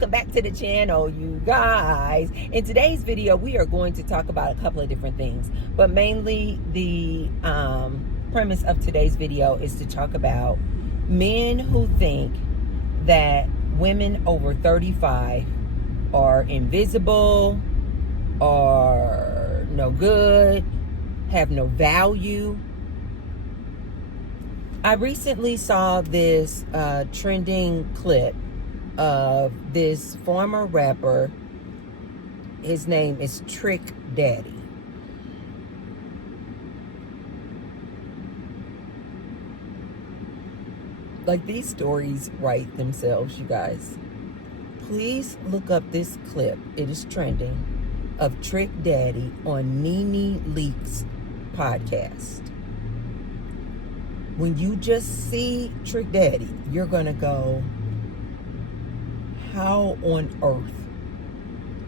welcome back to the channel, you guys. In today's video, we are going to talk about a couple of different things, but mainly the premise of today's video is to talk about men who think that women over 35 are invisible, are no good, have no value. I recently saw this trending clip of this former rapper. His name is Trick Daddy. Like, these stories write themselves, you guys. Please look up this clip. It is trending, of Trick Daddy on Nene Leakes podcast. When you just see Trick Daddy, you're gonna go, how on earth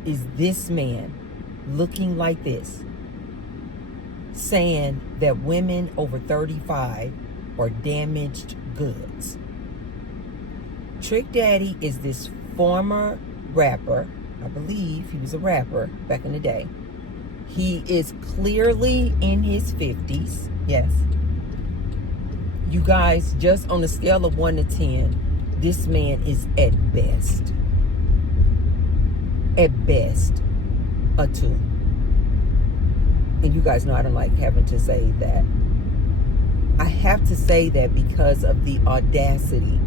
is this man looking like this, saying that women over 35 are damaged goods? Trick Daddy is this former rapper. I believe he was a rapper back in the day. He is clearly in his 50s. Yes. You guys, just on a scale of 1 to 10, this man is at best a 2. And you guys know I don't like having to say that. I have to say that because of the audacity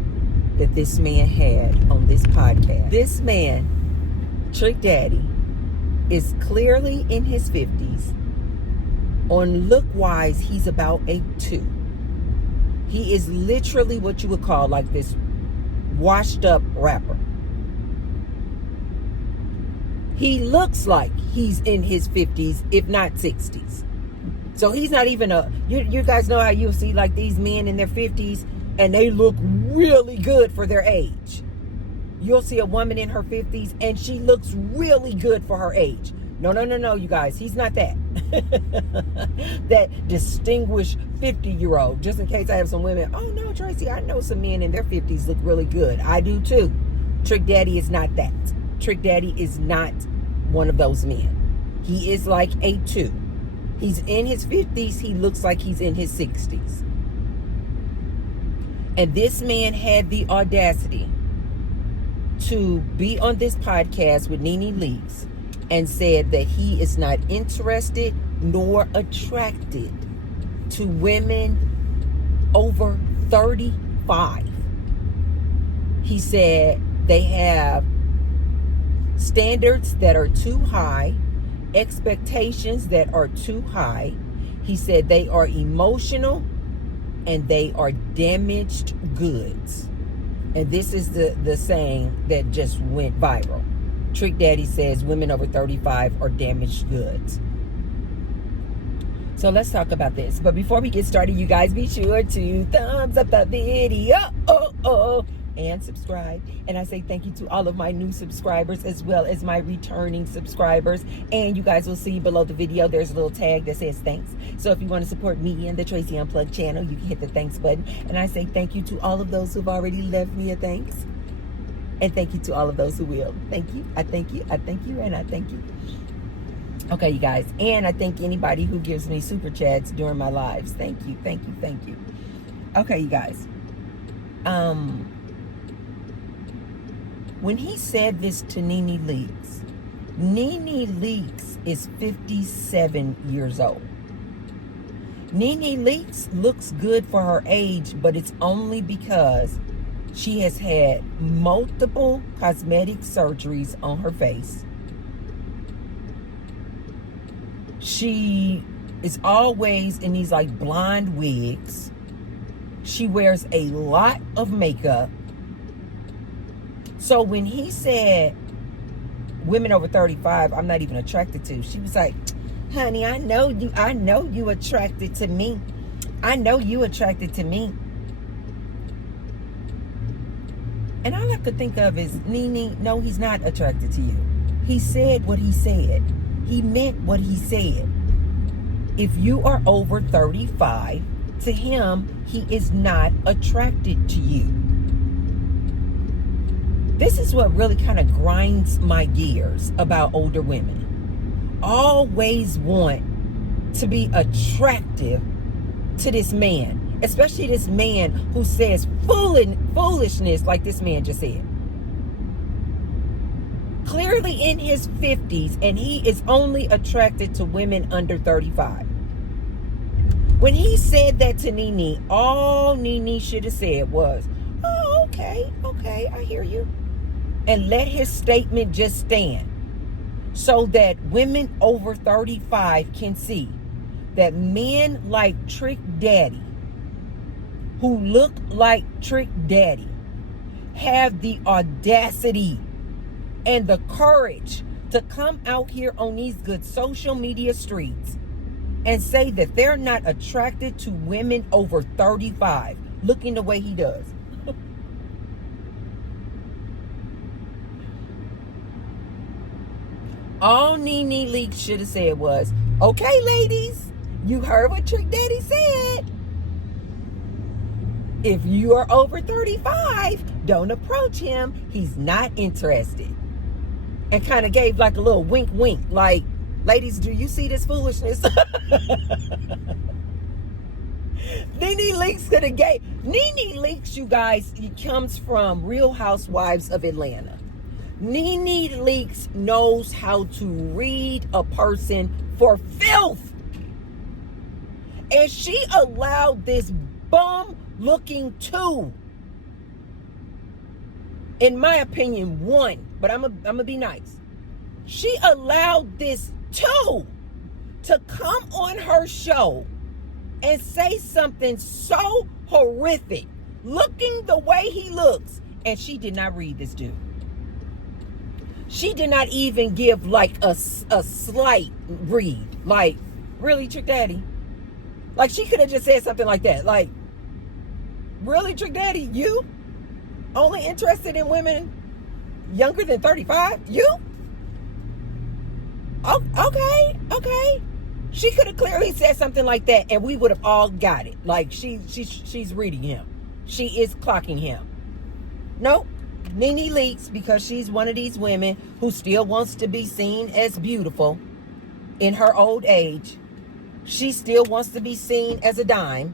that this man had on this podcast. This man, Trick Daddy, is clearly in his 50s. On look-wise, he's about a 2. He is literally what you would call like this washed-up rapper. He looks like he's in his 50s, if not 60s. So he's not even you guys know how you'll see like these men in their 50s and they look really good for their age. You'll see a woman in her 50s and she looks really good for her age. No, you guys. He's not that. That distinguished 50-year-old. Just in case I have some women. Oh, no, Tracy, I know some men in their 50s look really good. I do, too. Trick Daddy is not that. Trick Daddy is not one of those men. He is like a 2. He's in his 50s. He looks like he's in his 60s. And this man had the audacity to be on this podcast with Nene Leakes and said that he is not interested nor attracted to women over 35. He said they have standards that are too high, expectations that are too high. He said they are emotional and they are damaged goods. And this is the saying that just went viral. Trick Daddy says women over 35 are damaged goods. So let's talk about this. But before we get started, you guys be sure to thumbs up the video and subscribe. And I say thank you to all of my new subscribers as well as my returning subscribers. And you guys will see below the video, there's a little tag that says thanks. So if you want to support me and the Tracy Unplugged channel, you can hit the thanks button. And I say thank you to all of those who've already left me a thanks. And thank you to all of those who will. Thank you. I thank you. I thank you. And I thank you. Okay, you guys. And I thank anybody who gives me super chats during my lives. Thank you. Thank you. Thank you. Okay, you guys. When he said this to Nene Leakes is 57 years old. Nene Leakes looks good for her age, but it's only because she has had multiple cosmetic surgeries on her face. She is always in these like blonde wigs. She wears a lot of makeup. So when he said women over 35, I'm not even attracted to, she was like, honey, I know you attracted to me. I know you attracted to me. And all I could think of is, Nene, no, he's not attracted to you. He said what he said. He meant what he said. If you are over 35, to him, he is not attracted to you. This is what really kind of grinds my gears about older women. Always want to be attractive to this man, especially this man who says foolishness like this man just said. Clearly in his 50s, and he is only attracted to women under 35. When he said that to Nene, all Nene should have said was, oh, okay, I hear you. And let his statement just stand so that women over 35 can see that men like Trick Daddy, who look like Trick Daddy, have the audacity and the courage to come out here on these good social media streets and say that they're not attracted to women over 35 looking the way he does. All Nene Leakes should have said was, okay, ladies, you heard what Trick Daddy said. If you are over 35, don't approach him. He's not interested. And kind of gave like a little wink, like, ladies, do you see this foolishness? Nene Leakes could have gave. Nene Leakes, you guys, he comes from Real Housewives of Atlanta. Nene Leakes knows how to read a person for filth. And she allowed this bum-looking two, in my opinion, one, but I'm gonna be nice. She allowed this two to come on her show and say something so horrific, looking the way he looks, and she did not read this dude. She did not even give like a slight read. Like, really, Trick Daddy? Like, she could have just said something like that. Like, really, Trick Daddy? You? Only interested in women younger than 35? You? Oh, okay. She could have clearly said something like that, and we would have all got it. Like, she's reading him. She is clocking him. Nope. Nene Leakes, because she's one of these women who still wants to be seen as beautiful in her old age. She still wants to be seen as a dime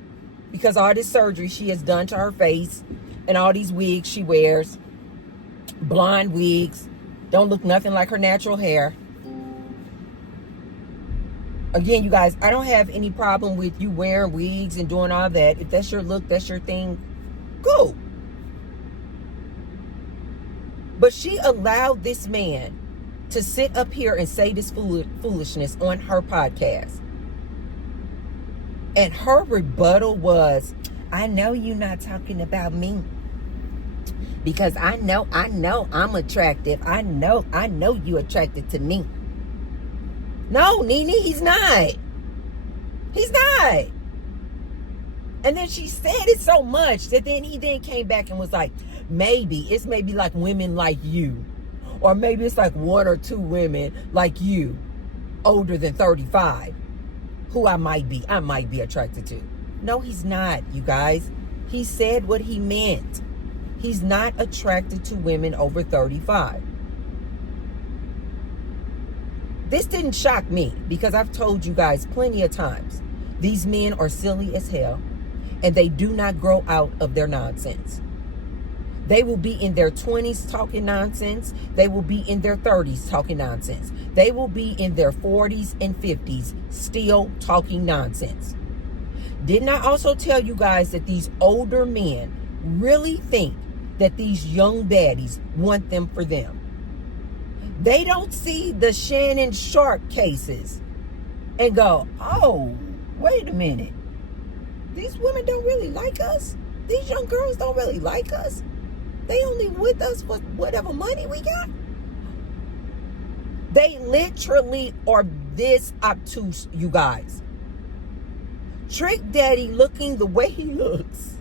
because all this surgery she has done to her face and all these wigs she wears, blonde wigs, don't look nothing like her natural hair. Again, you guys, I don't have any problem with you wearing wigs and doing all that. If that's your look, that's your thing, cool. But she allowed this man to sit up here and say this foolishness on her podcast. And her rebuttal was, I know you're not talking about me. Because I know I'm attractive. I know you attracted to me. No, Nene, he's not. He's not. And then she said it so much that then he then came back and was like, it's maybe like women like you. Or maybe it's like one or two women like you, older than 35, who I might be attracted to. No, he's not, you guys. He said what he meant. He's not attracted to women over 35. This didn't shock me because I've told you guys plenty of times. These men are silly as hell and they do not grow out of their nonsense. They will be in their 20s talking nonsense. They will be in their 30s talking nonsense. They will be in their 40s and 50s still talking nonsense. Didn't I also tell you guys that these older men really think that these young baddies want them for them? They don't see the Shannon Sharp cases and go, oh, wait a minute. These women don't really like us. These young girls don't really like us. They only with us for whatever money we got. They literally are this obtuse, you guys. Trick Daddy looking the way he looks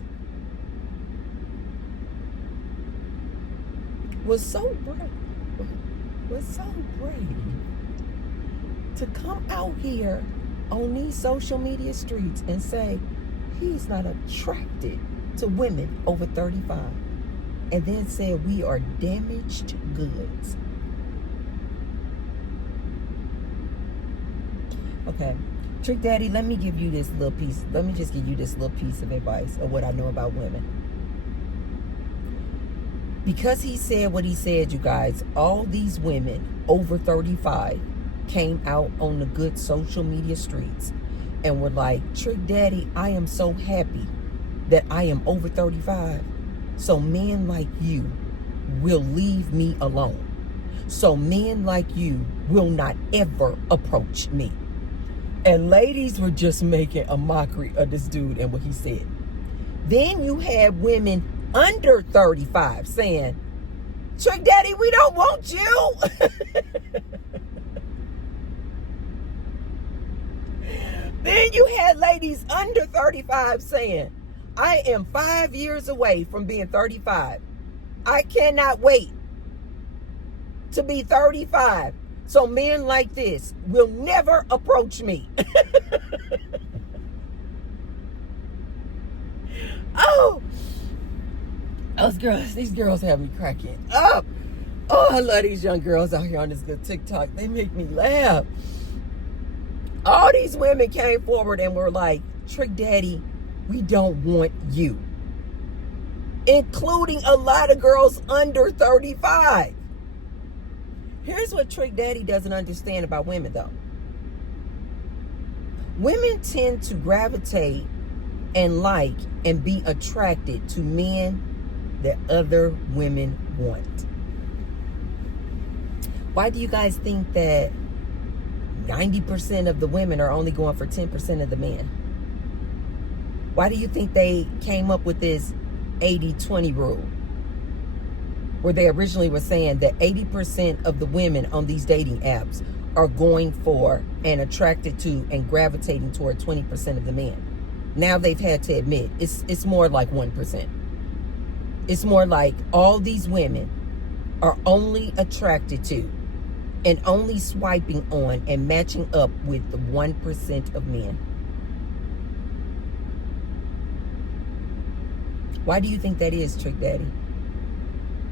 was so brave to come out here on these social media streets and say he's not attracted to women over 35. and then said we are damaged goods. Okay, Trick Daddy, let me give you this little piece. Let me just give you this little piece of advice of what I know about women. Because he said what he said, you guys, all these women over 35 came out on the good social media streets and were like, Trick Daddy, I am so happy that I am over 35. So men like you will leave me alone. So men like you will not ever approach me. And ladies were just making a mockery of this dude and what he said. Then you had women under 35 saying, Trick Daddy, we don't want you. Then you had ladies under 35 saying, I am 5 years away from being 35. I cannot wait to be 35. So men like this will never approach me. Oh, these girls have me cracking up. Oh, I love these young girls out here on this good TikTok. They make me laugh. All these women came forward and were like, Trick Daddy, we don't want you. Including a lot of girls under 35. Here's what Trick Daddy doesn't understand about women, though. Women tend to gravitate and like and be attracted to men that other women want. Why do you guys think that 90% of the women are only going for 10% of the men? Why do you think they came up with this 80-20 rule? Where they originally were saying that 80% of the women on these dating apps are going for and attracted to and gravitating toward 20% of the men. Now they've had to admit it's more like 1%. It's more like all these women are only attracted to and only swiping on and matching up with the 1% of men. Why do you think that is, Trick Daddy?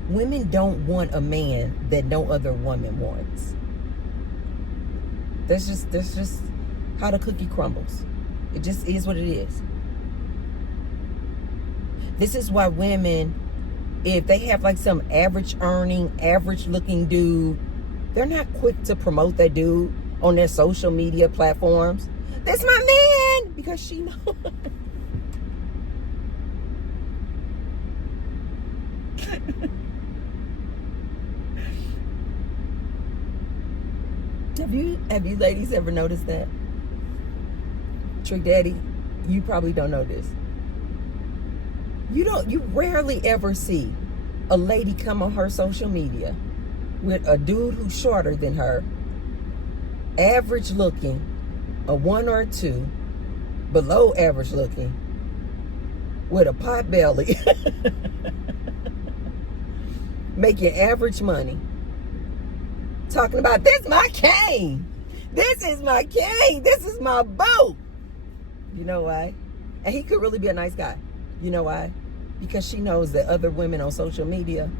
Women don't want a man that no other woman wants. That's just how the cookie crumbles. It just is what it is. This is why women, if they have like some average earning, average looking dude, they're not quick to promote that dude on their social media platforms. That's my man, because she knows. Have you ladies ever noticed that? Trick Daddy, you probably don't know this. You rarely ever see a lady come on her social media with a dude who's shorter than her, average looking, a 1 or a 2, below average looking, with a pot belly, making average money, talking about, this is my cane, this is my cane, this is my boat. You know why? And he could really be a nice guy. You know why? Because she knows that other women on social media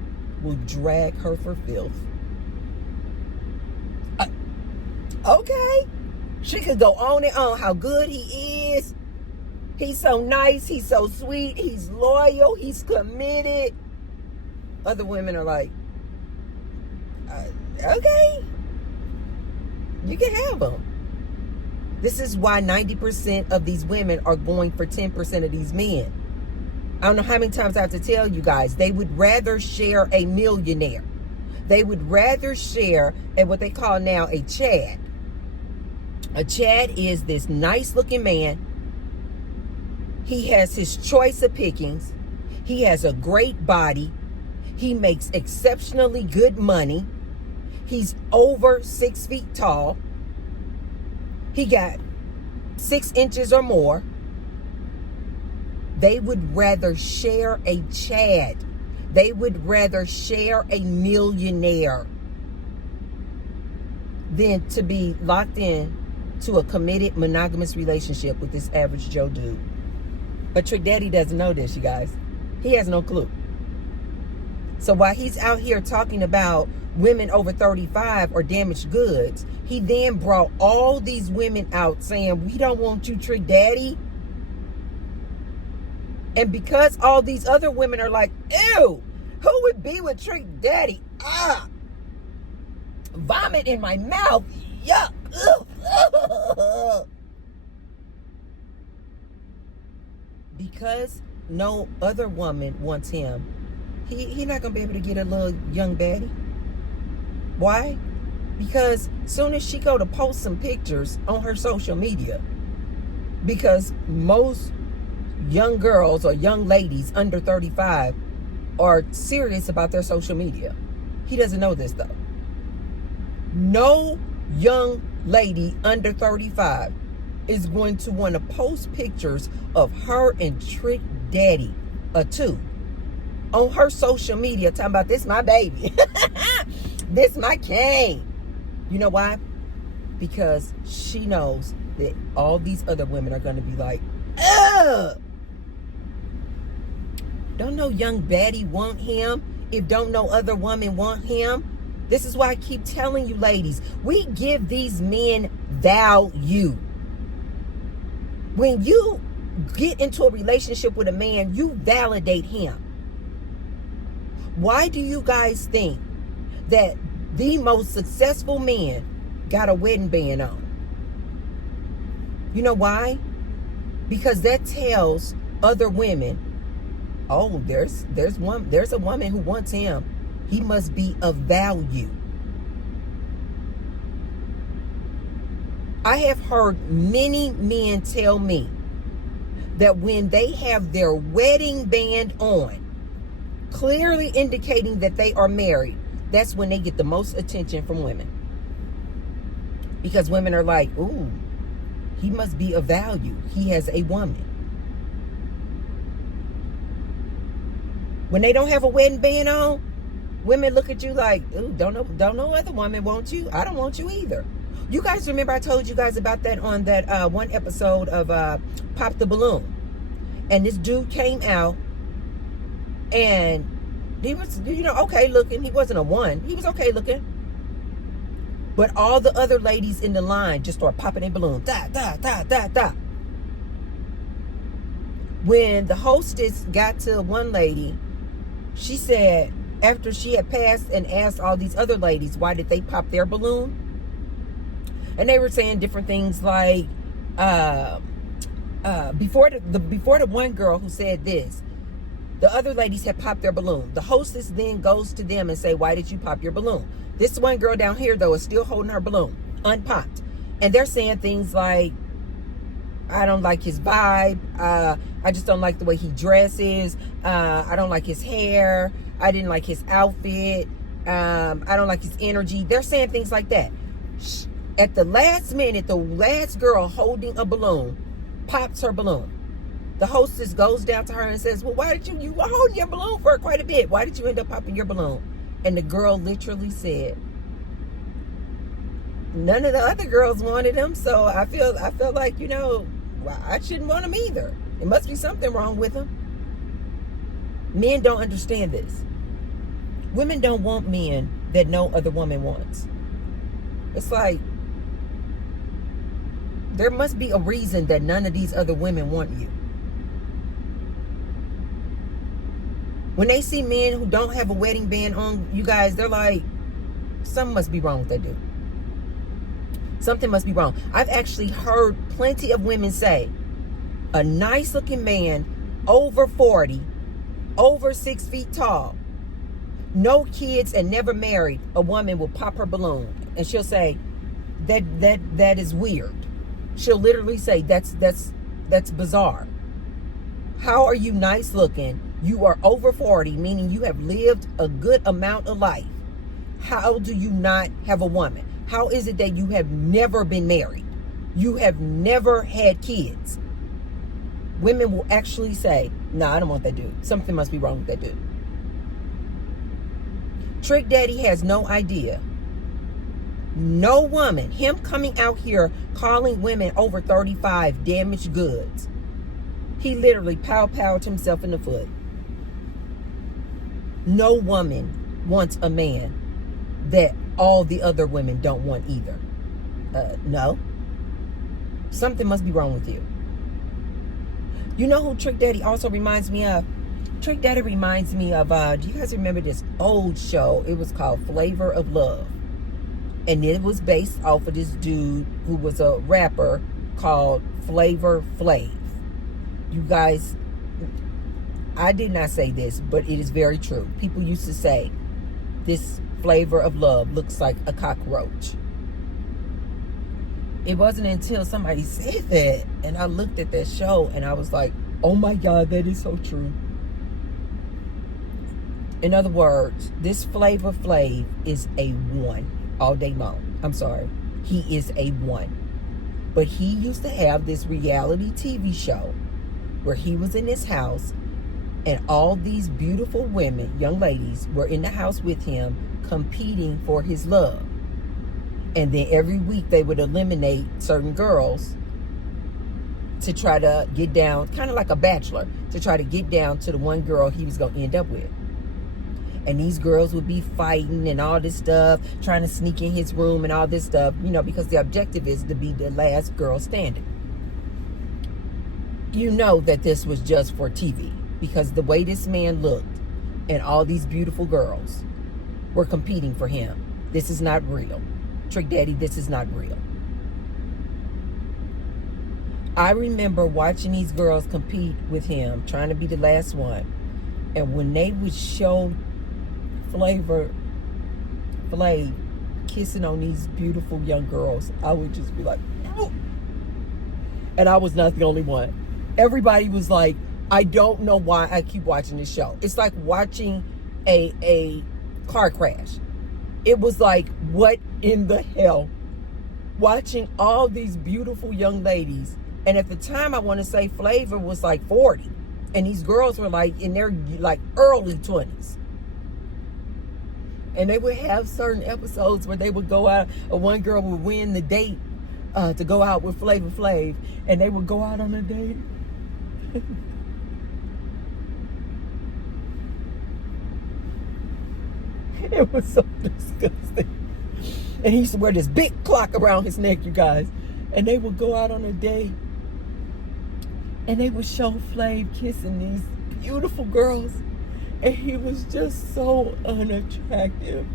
will drag her for filth. Okay. She could go on and on how good he is. He's so nice. He's so sweet. He's loyal. He's committed. Other women are like, okay. You can have him. This is why 90% of these women are going for 10% of these men. I don't know how many times I have to tell you guys, they would rather share a millionaire. They would rather share what they call now a Chad. A Chad is this nice looking man. He has his choice of pickings. He has a great body. He makes exceptionally good money. He's over 6 feet tall. He got 6 inches or more. They would rather share a Chad. They would rather share a millionaire than to be locked in to a committed monogamous relationship with this average Joe dude. But Trick Daddy doesn't know this, you guys. He has no clue. So while he's out here talking about women over 35 are damaged goods, he then brought all these women out saying, we don't want you, Trick Daddy. And because all these other women are like, ew, who would be with Trick Daddy? Ah, vomit in my mouth. Yuck. Because no other woman wants him, he not gonna be able to get a little young baddie. Why? Because soon as she go to post some pictures on her social media, because most young girls or young ladies under 35 are serious about their social media. He doesn't know this though. No young lady under 35 is going to want to post pictures of her and Trick Daddy, on her social media, talking about, this my baby. This my king. You know why? Because she knows that all these other women are going to be like, ugh. Don't no young baddie want him if don't no other woman want him? This is why I keep telling you, ladies, we give these men value. When you get into a relationship with a man, you validate him. Why do you guys think that the most successful men got a wedding band on? You know why? Because that tells other women, oh, there's a woman who wants him. He must be of value. I have heard many men tell me that when they have their wedding band on, clearly indicating that they are married, that's when they get the most attention from women. Because women are like, ooh, he must be of value. He has a woman. When they don't have a wedding band on, women look at you like, ooh, don't no other woman want you. I don't want you either. You guys remember I told you guys about that on that one episode of Pop the Balloon. And this dude came out and he was, okay looking. He wasn't a one. He was okay looking. But all the other ladies in the line just started popping a balloon. Da, da, da, da, da. When the hostess got to one lady, she said, after she had passed and asked all these other ladies, why did they pop their balloon? And they were saying different things like, before the one girl who said this, the other ladies had popped their balloon. The hostess then goes to them and say, why did you pop your balloon? This one girl down here, though, is still holding her balloon, unpopped. And they're saying things like, I don't like his vibe. I just don't like the way he dresses. I don't like his hair. I didn't like his outfit. I don't like his energy. They're saying things like that. At the last minute, the last girl holding a balloon pops her balloon. The hostess goes down to her and says, well, why did you were holding your balloon for quite a bit. Why did you end up popping your balloon? And the girl literally said, none of the other girls wanted him. So I feel like, I shouldn't want him either. It must be something wrong with him. Men don't understand this. Women don't want men that no other woman wants. It's like, there must be a reason that none of these other women want you. When they see men who don't have a wedding band on, you guys, they're like, something must be wrong with that dude. Something must be wrong. I've actually heard plenty of women say, a nice looking man, over 40, over 6 feet tall, no kids and never married, a woman will pop her balloon. And she'll say, that is weird. She'll literally say, that's bizarre. How are you nice looking? You are over 40, meaning you have lived a good amount of life. How do you not have a woman? How is it that you have never been married? You have never had kids? Women will actually say, no, I don't want that dude. Something must be wrong with that dude. Trick Daddy has no idea. No woman, him coming out here calling women over 35 damaged goods. He literally powwowed himself in the foot. No woman wants a man that all the other women don't want either. No. Something must be wrong with you. You know who Trick Daddy also reminds me of? Trick Daddy reminds me of, do you guys remember this old show? It was called Flavor of Love. And it was based off of this dude who was a rapper called Flavor Flav. You guys, I did not say this, but it is very true. People used to say, this Flavor of Love looks like a cockroach. It wasn't until somebody said that, and I looked at that show, and I was like, oh my God, that is so true. In other words, this Flavor Flav is a one all day long. I'm sorry. He is a one. But he used to have this reality TV show where he was in his house and all these beautiful women, young ladies, were in the house with him competing for his love. And then every week they would eliminate certain girls to try to get down, kind of like a bachelor, to try to get down to the one girl he was going to end up with. And these girls would be fighting and all this stuff, trying to sneak in his room and all this stuff, you know, because the objective is to be the last girl standing. You know that this was just for TV, because the way this man looked and all these beautiful girls were competing for him. This is not real. Trick Daddy, this is not real. I remember watching these girls compete with him, trying to be the last one. And when they would show Flavor Flav kissing on these beautiful young girls, I would just be like, oh. And I was not the only one. Everybody was like, I don't know why I keep watching this show. It's like watching a car crash. It was like, what in the hell? Watching all these beautiful young ladies. And at the time, I want to say Flavor was like 40. And these girls were like in their like early 20s. And they would have certain episodes where they would go out, or one girl would win the date to go out with Flavor Flav. And they would go out on a date. It was so disgusting. And he used to wear this big clock around his neck, you guys. And they would go out on a date. And they would show Flav kissing these beautiful girls. And he was just so unattractive.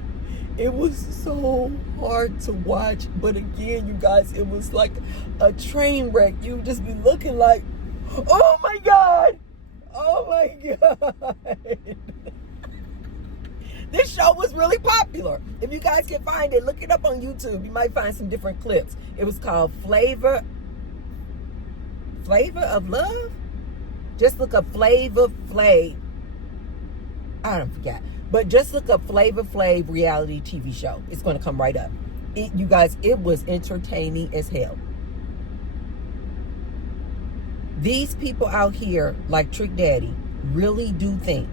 It was so hard to watch. But again, you guys, it was like a train wreck. You would just be looking like, oh my God. Oh my God. This show was really popular. If you guys can find it, look it up on YouTube. You might find some different clips. It was called Flavor of Love? Just look up Flavor Flav. I don't forget. But just look up Flavor Flav reality TV show. It's going to come right up. You guys, it was entertaining as hell. These people out here, like Trick Daddy, really do think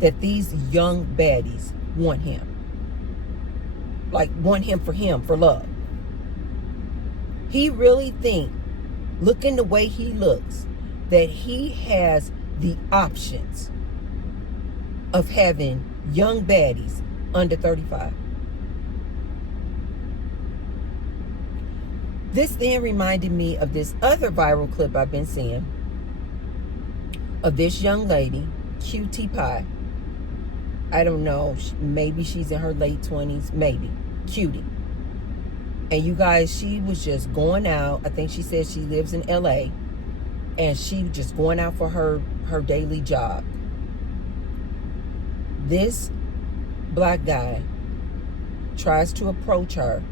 that these young baddies want him. Like, want him, for love. He really think, looking the way he looks, that he has the options of having young baddies under 35. This then reminded me of this other viral clip I've been seeing of this young lady, Cutie Pie. I don't know, maybe she's in her late 20s, maybe. Cutie. And you guys, she was just going out. I think she said she lives in LA. And she just going out for her daily job. This black guy tries to approach her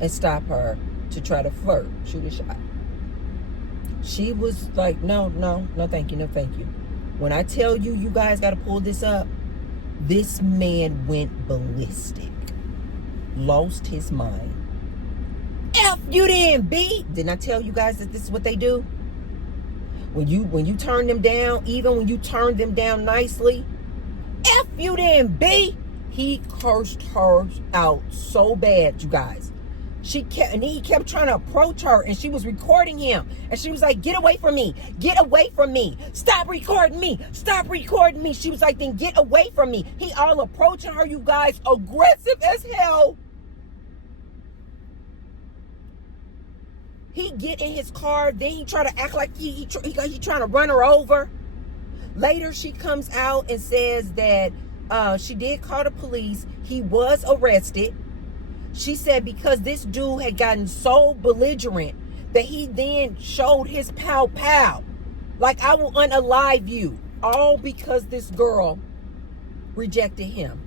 and stop her to try to flirt, shoot a shot. She was like, no, thank you, no, thank you. When I tell you, you guys got to pull this up, this man went ballistic. Lost his mind. F you then, B. Didn't I tell you guys that this is what they do? When you turn them down, even when you turn them down nicely, F you then, B. He cursed her out so bad, you guys. And he kept trying to approach her, and she was recording him. And she was like, get away from me. Get away from me. Stop recording me. Stop recording me. She was like, then get away from me. He all approaching her, you guys, aggressive as hell. He get in his car, then he try to act like he trying to run her over. Later, she comes out and says that she did call the police. He was arrested. She said because this dude had gotten so belligerent that he then showed his pow pow. Like, I will unalive you. All because this girl rejected him.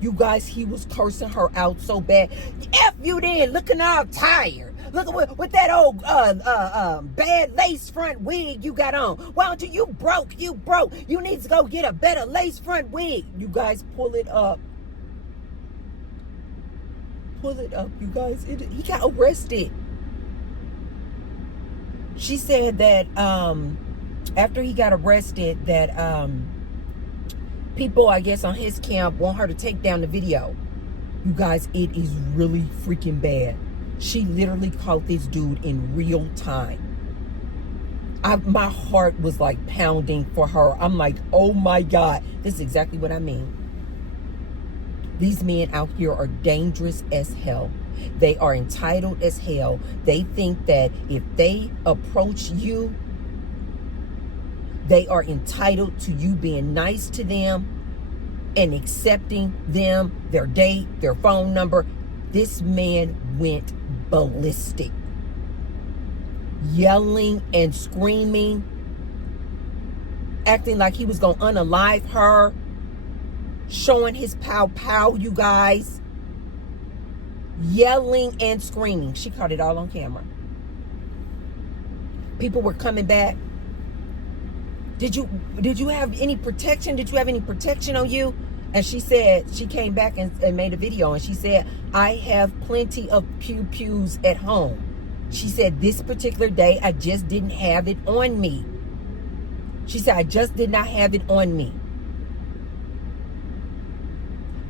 You guys, he was cursing her out so bad. F you then, looking all tired. Look with that old bad lace front wig you got on. Why don't you broke. You need to go get a better lace front wig. You guys, pull it up. Pull it up, you guys. He got arrested. She said that after he got arrested, that people, I guess, on his camp want her to take down the video. You guys, it is really freaking bad. She literally caught this dude in real time. My heart was like pounding for her. I'm like, oh my God, this is exactly what I mean. These men out here are dangerous as hell. They are entitled as hell. They think that if they approach you, they are entitled to you being nice to them and accepting them, their date, their phone number. This man went ballistic, yelling and screaming, acting like he was going to unalive her, showing his pow pow, you guys, yelling and screaming. She caught it all on camera. People were coming back. Did you have any protection? Did you have any protection on you? And she said, she came back and made a video, and she said, I have plenty of pews at home. She said, this particular day, I just didn't have it on me. She said, I just did not have it on me.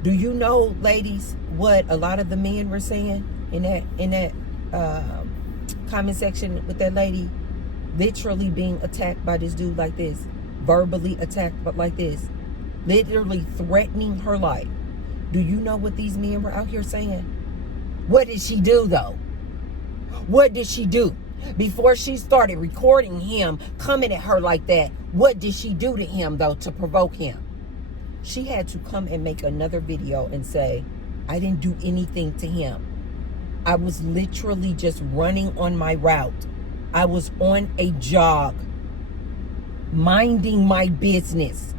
Do you know, ladies, what a lot of the men were saying in that comment section with that lady? Literally being attacked by this dude like this. Verbally attacked but like this. Literally threatening her life. Do you know what these men were out here saying? What did she do, though? What did she do? Before she started recording him coming at her like that, what did she do to him, though, to provoke him? She had to come and make another video and say, I didn't do anything to him. I was literally just running on my route. I was on a jog, minding my business.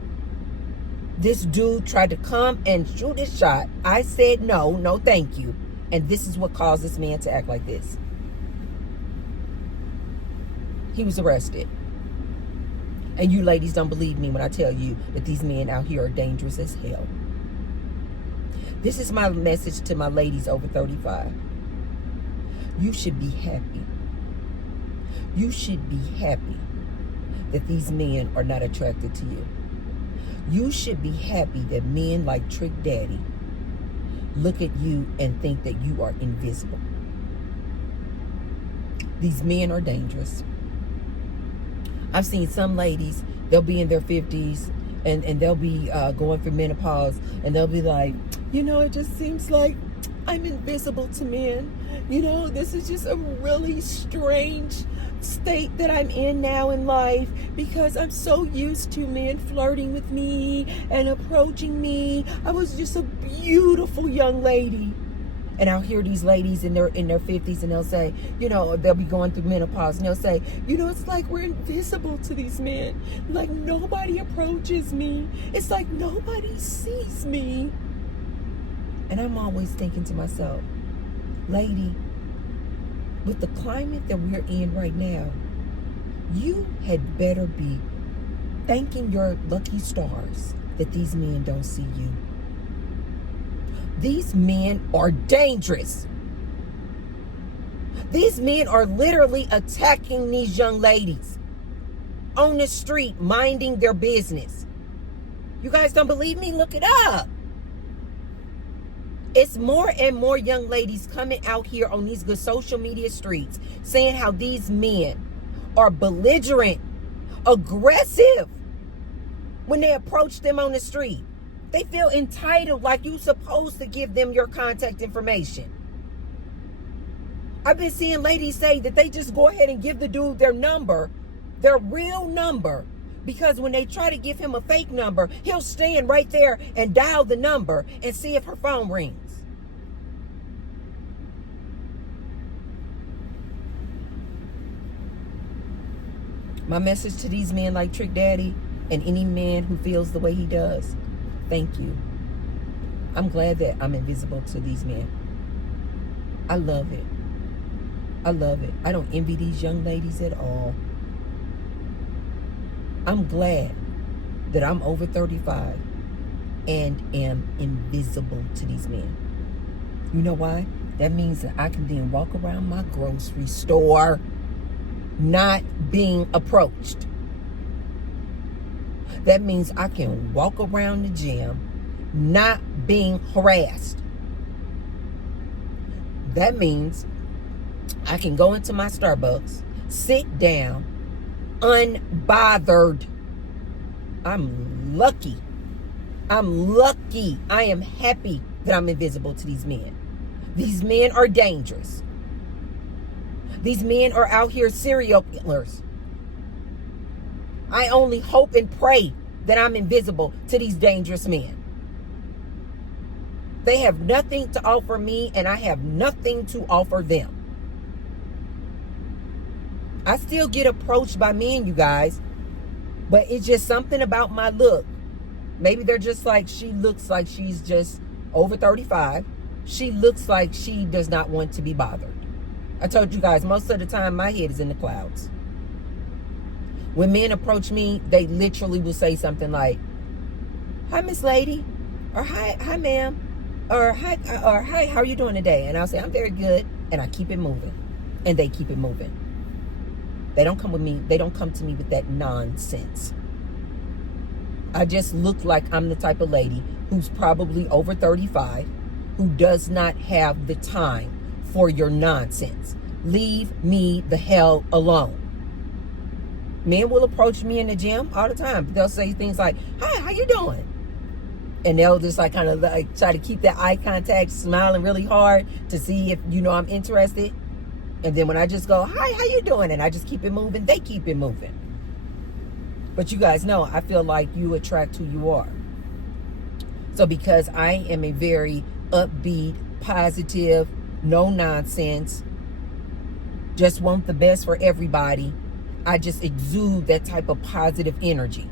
This dude tried to come and shoot his shot. I said, no, thank you. And this is what caused this man to act like this. He was arrested. And you ladies don't believe me when I tell you that these men out here are dangerous as hell. This is my message to my ladies over 35. You should be happy. You should be happy that these men are not attracted to you. You should be happy that men like Trick Daddy look at you and think that you are invisible. These men are dangerous. I've seen some ladies, they'll be in their 50s and they'll be going through menopause, and they'll be like, it just seems like I'm invisible to men. This is just a really strange state that I'm in now in life, because I'm so used to men flirting with me and approaching me. I was just a beautiful young lady. And I'll hear these ladies in their 50s, and they'll say, they'll be going through menopause, and they'll say, it's like we're invisible to these men. Like nobody approaches me. It's like nobody sees me. And I'm always thinking to myself, lady, with the climate that we're in right now, you had better be thanking your lucky stars that these men don't see you. These men are dangerous. These men are literally attacking these young ladies on the street, minding their business. You guys don't believe me? Look it up. It's more and more young ladies coming out here on these good social media streets saying how these men are belligerent, aggressive when they approach them on the street. They feel entitled, like you're supposed to give them your contact information. I've been seeing ladies say that they just go ahead and give the dude their number, their real number, because when they try to give him a fake number, he'll stand right there and dial the number and see if her phone rings. My message to these men like Trick Daddy and any man who feels the way he does, thank you. I'm glad that I'm invisible to these men. I love it. I love it. I don't envy these young ladies at all. I'm glad that I'm over 35 and am invisible to these men. You know why? That means that I can then walk around my grocery store not being approached. That means I can walk around the gym not being harassed. That means I can go into my Starbucks, sit down, unbothered. I'm lucky. I'm lucky. I am happy that I'm invisible to these men. These men are dangerous. These men are out here serial killers. I only hope and pray that I'm invisible to these dangerous men. They have nothing to offer me, and I have nothing to offer them. I still get approached by men, you guys, but it's just something about my look. Maybe they're just like, she looks like she's just over 35. She looks like she does not want to be bothered. I told you guys, most of the time, my head is in the clouds. When men approach me, they literally will say something like, "Hi, Miss Lady," or "Hi, ma'am," or "Hi, how are you doing today?" And I'll say, "I'm very good," and I keep it moving, and they keep it moving. They don't come with me. They don't come to me with that nonsense. I just look like I'm the type of lady who's probably over 35, who does not have the time for your nonsense. Leave me the hell alone. Men will approach me in the gym all the time. They'll say things like, "Hi, how you doing?" And they'll just like kind of like try to keep that eye contact, smiling really hard to see if I'm interested. And then when I just go, "Hi, how you doing?" and I just keep it moving, they keep it moving. But you guys know, I feel like you attract who you are. So because I am a very upbeat, positive, no nonsense, just want the best for everybody, I just exude that type of positive energy.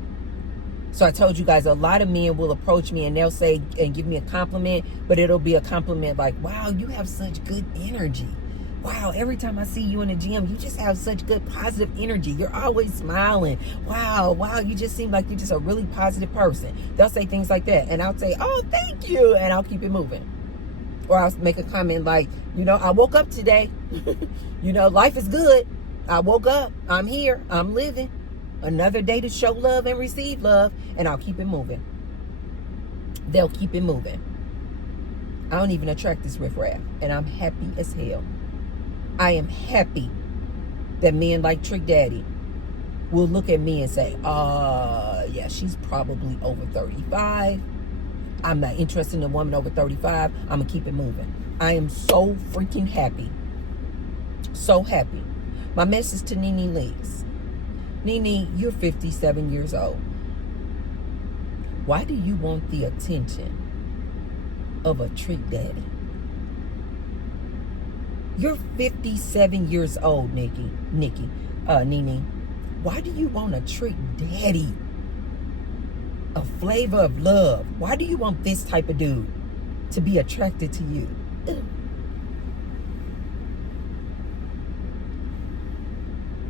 So I told you guys, a lot of men will approach me and they'll say and give me a compliment, but it'll be a compliment like, "Wow, you have such good energy. Wow, every time I see you in the gym, you just have such good positive energy. You're always smiling. Wow, you just seem like you're just a really positive person." They'll say things like that. And I'll say, "Oh, thank you." And I'll keep it moving. Or I'll make a comment like, "I woke up today. Life is good. I woke up. I'm here. I'm living. Another day to show love and receive love." And I'll keep it moving. They'll keep it moving. I don't even attract this riffraff. And I'm happy as hell. I am happy that men like Trick Daddy will look at me and say, yeah, she's probably over 35. I'm not interested in a woman over 35. I'm going to keep it moving. I am so freaking happy. So happy. My message to Nene Leaks. Nene, you're 57 years old. Why do you want the attention of a Trick Daddy? You're 57 years old, Nene. Why do you want a Trick Daddy? A flavor of love. Why do you want this type of dude to be attracted to you?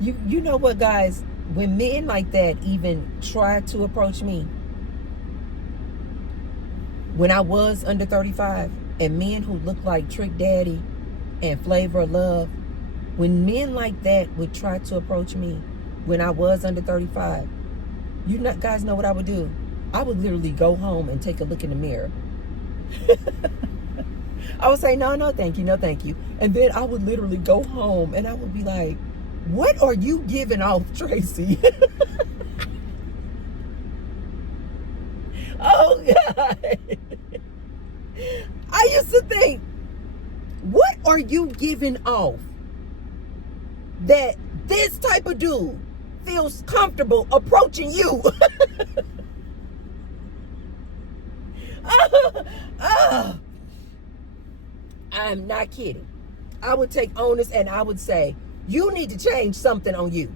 You know what, guys? When men like that even try to approach me, when I was under 35, and men who look like Trick Daddy and Flavor of Love, when men like that would try to approach me when I was under 35, guys know what I would do? I would literally go home and take a look in the mirror. I would say, no, no, thank you, no, thank you. And then I would literally go home and I would be like, what are you giving off, Tracy? Oh, God. I used to think, what are you giving off that this type of dude feels comfortable approaching you? I'm not kidding. I would take onus and I would say, you need to change something on you.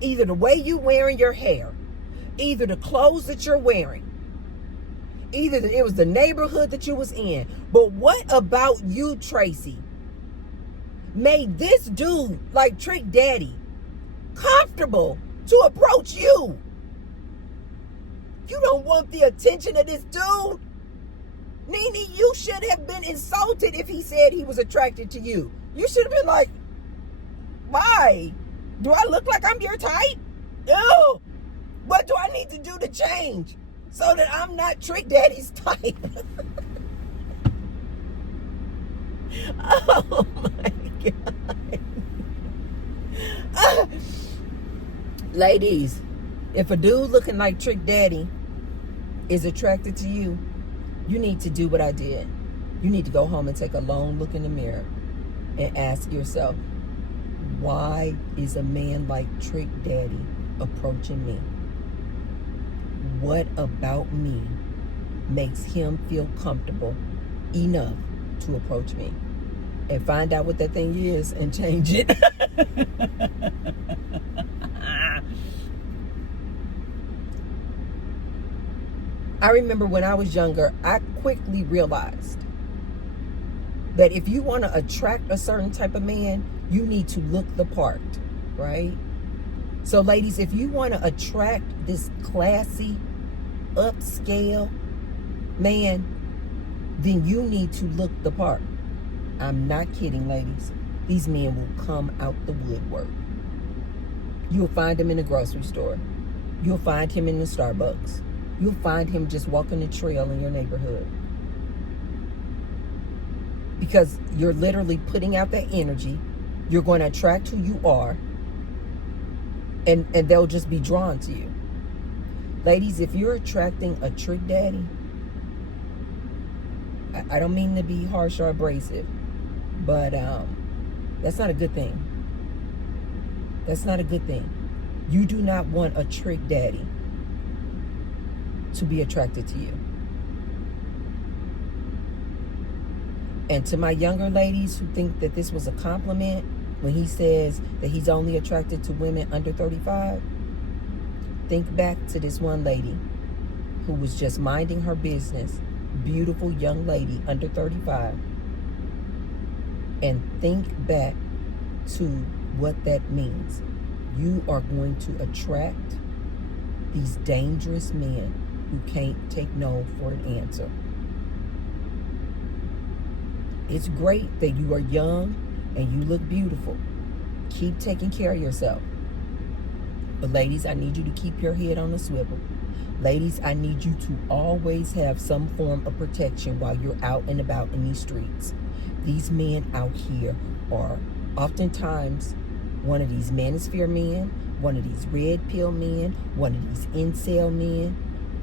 Either the way you wearing your hair, either the clothes that you're wearing, either it was the neighborhood that you was in. But what about you, Tracy, made this dude like Trick Daddy comfortable to approach you? You don't want the attention of this dude? Nene, you should have been insulted if he said he was attracted to you. You should have been like, why? Do I look like I'm your type? Ew. What do I need to do to change so that I'm not Trick Daddy's type? Oh my God. Ladies, if a dude looking like Trick Daddy is attracted to you, you need to do what I did. You need to go home and take a long look in the mirror and ask yourself, why is a man like Trick Daddy approaching me? What about me makes him feel comfortable enough to approach me? And find out what that thing is and change it. I remember when I was younger, I quickly realized that if you want to attract a certain type of man, you need to look the part, right? So ladies, if you want to attract this classy, upscale man, then you need to look the part. I'm not kidding, ladies. These men will come out the woodwork. You'll find him in the grocery store. You'll find him in the Starbucks. You'll find him just walking the trail in your neighborhood. Because you're literally putting out that energy. You're going to attract who you are. And they'll just be drawn to you. Ladies, if you're attracting a Trick Daddy, I don't mean to be harsh or abrasive, but that's not a good thing. That's not a good thing. You do not want a Trick Daddy to be attracted to you. And to my younger ladies who think that this was a compliment when he says that he's only attracted to women under 35, think back to this one lady who was just minding her business, beautiful young lady under 35, and think back to what that means. You are going to attract these dangerous men who can't take no for an answer. It's great that you are young and you look beautiful. Keep taking care of yourself. But ladies, I need you to keep your head on a swivel. Ladies, I need you to always have some form of protection while you're out and about in these streets. These men out here are oftentimes one of these Manosphere men, one of these red pill men, one of these incel men.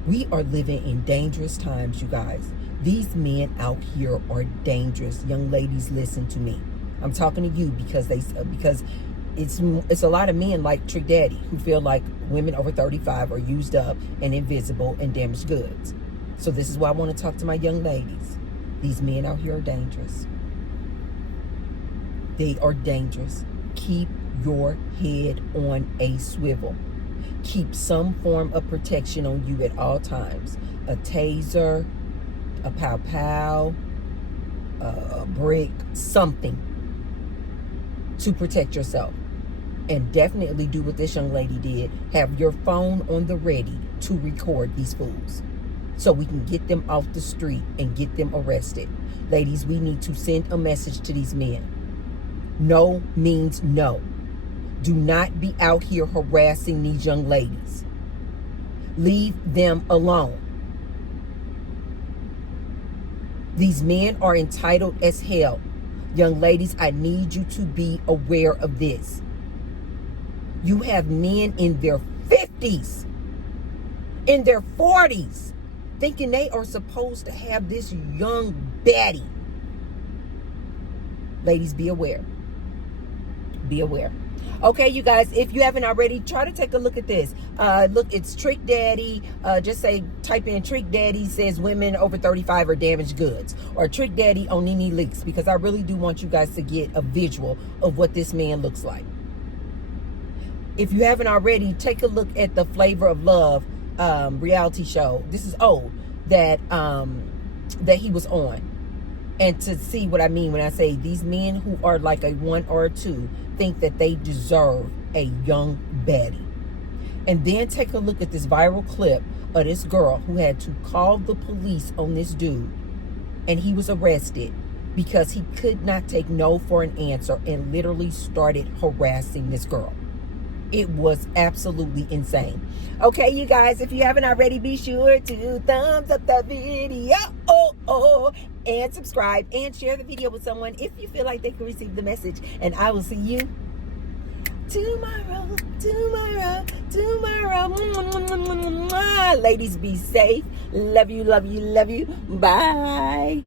We are living in dangerous times, you guys. These men out here are dangerous. Young ladies, listen to me. I'm talking to you because it's a lot of men like Trick Daddy who feel like women over 35 are used up and invisible and damaged goods. So this is why I want to talk to my young ladies. These men out here are dangerous. They are dangerous. Keep your head on a swivel. Keep some form of protection on you at all times. A taser, a pow-pow, a brick, something to protect yourself. And definitely do what this young lady did. Have your phone on the ready to record these fools so we can get them off the street and get them arrested. Ladies, we need to send a message to these men. No means no. Do not be out here harassing these young ladies. Leave them alone. These men are entitled as hell. Young ladies, I need you to be aware of this. You have men in their 50s, in their 40s, thinking they are supposed to have this young baddie. Ladies, be aware. Be aware. Okay, you guys, if you haven't already, try to take a look at this. Look, it's Trick Daddy. Just type in Trick Daddy says women over 35 are damaged goods. Or Trick Daddy on Nene Leaks, because I really do want you guys to get a visual of what this man looks like. If you haven't already, take a look at the Flavor of Love reality show. This is old, that he was on. And to see what I mean when I say these men who are like a 1 or a 2 think that they deserve a young baddie. And then take a look at this viral clip of this girl who had to call the police on this dude. And he was arrested because he could not take no for an answer and literally started harassing this girl. It was absolutely insane. Okay, you guys, if you haven't already, be sure to thumbs up that video. And subscribe and share the video with someone if you feel like they can receive the message. And I will see you tomorrow. Ladies, be safe. Love you. Bye.